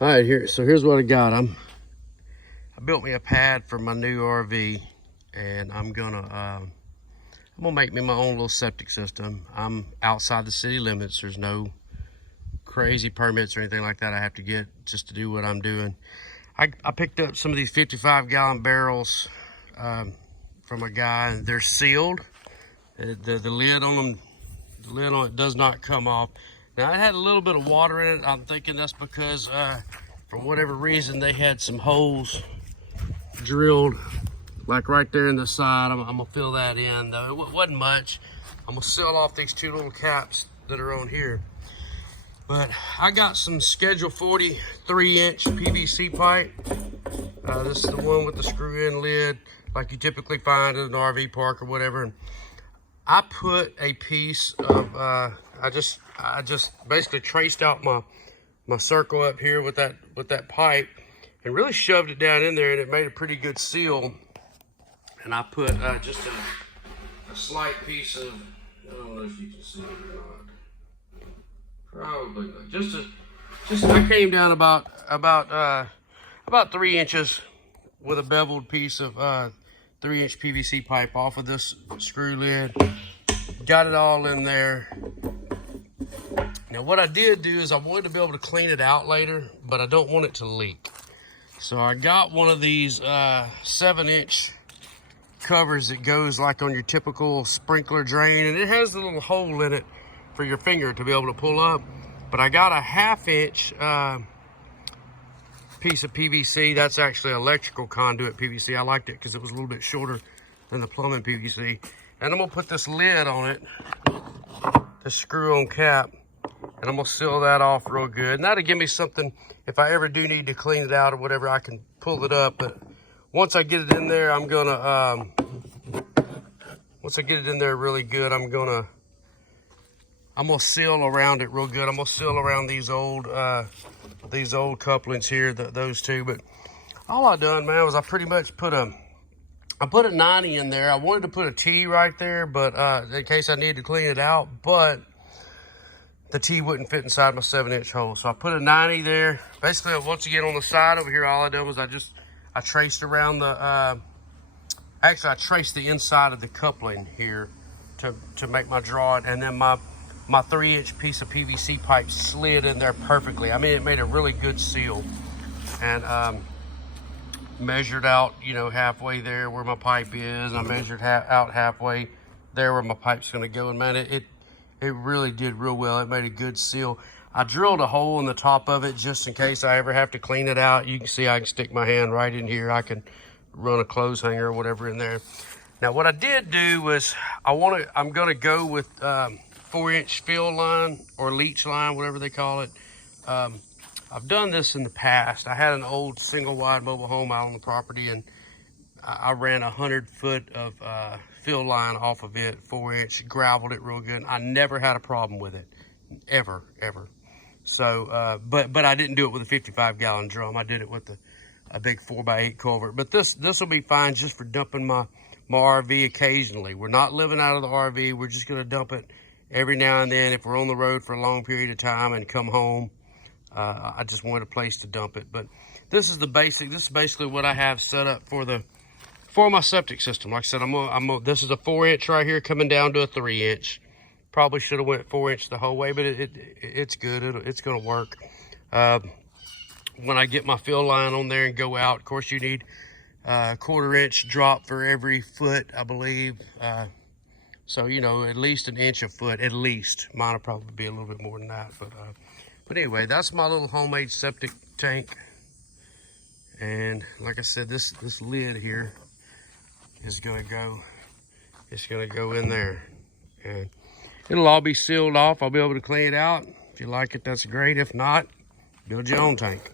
All right, here's what I got. I built me a pad for my new RV, and I'm gonna make me my own little septic system. I'm outside the city limits. There's no crazy permits or anything like that I have to get just to do what I'm doing. I picked up some of these 55-gallon barrels from a guy, and they're sealed. The lid on them, the lid on it does not come off. Now, it had a little bit of water in it. I'm thinking that's because for whatever reason they had some holes drilled like right there in the side. I'm gonna fill that in, though it wasn't much. I'm gonna seal off these two little caps that are on here. But I got some Schedule 40 3-inch PVC pipe. This is the one with the screw-in lid like you typically find at an RV park or whatever. And I put a piece of I just basically traced out my circle up here with that pipe and really shoved it down in there, and it made a pretty good seal. And I put just a slight piece of, I don't know if you can see it or not. Probably not. Just I came down about 3 inches with a beveled piece of 3-inch PVC pipe off of this screw lid. Got it all in there. Now what I did do is I wanted to be able to clean it out later, but I don't want it to leak. So I got one of these 7-inch covers that goes like on your typical sprinkler drain, and it has a little hole in it for your finger to be able to pull up. But I got a 1/2-inch piece of PVC. That's actually electrical conduit PVC. I liked it because it was a little bit shorter than the plumbing PVC. And I'm gonna put this lid on it, the screw-on cap, and I'm gonna seal that off real good. And that'll give me something, if I ever do need to clean it out or whatever, I can pull it up. But once I get it in there, I'm gonna, once I get it in there really good, I'm gonna seal around it real good. I'm gonna seal around these old couplings here, those two. But all I done, man, was I pretty much put a 90 in there. I wanted to put a T right there, but in case I needed to clean it out, but the T wouldn't fit inside my 7-inch hole. So I put a 90 there. Basically, once again, on the side over here, all I done was I traced around the, actually I traced the inside of the coupling here to make my drawing, and then my 3-inch piece of PVC pipe slid in there perfectly. I mean, it made a really good seal. And measured out, halfway there where my pipe is. I measured out halfway there where my pipe's gonna go. And man, it really did real well. It made a good seal. I drilled a hole in the top of it just in case I ever have to clean it out. You can see I can stick my hand right in here. I can run a clothes hanger or whatever in there. Now, what I did do was I'm gonna go with 4-inch fill line or leach line, whatever they call it. I've done this in the past. I had an old single wide mobile home out on the property, and I ran 100 foot of fill line off of it, 4-inch, graveled it real good. I never had a problem with it, ever. So, but I didn't do it with a 55-gallon drum. I did it with a big 4x8 culvert. But this will be fine just for dumping my RV occasionally. We're not living out of the RV. We're just gonna dump it every now and then if we're on the road for a long period of time and come home. I just wanted a place to dump it. But this is basically what I have set up for my septic system. Like I said, this is a 4-inch right here coming down to a 3-inch. Probably should have went 4-inch the whole way, but it's good. It's gonna work. When I get my fill line on there and go out, of course you need a 1/4-inch drop for every foot, I believe. So, at least 1 inch a foot, at least. Mine will probably be a little bit more than that. But anyway, that's my little homemade septic tank. And like I said, this lid here is gonna go in there. And it'll all be sealed off. I'll be able to clean it out. If you like it, that's great. If not, build your own tank.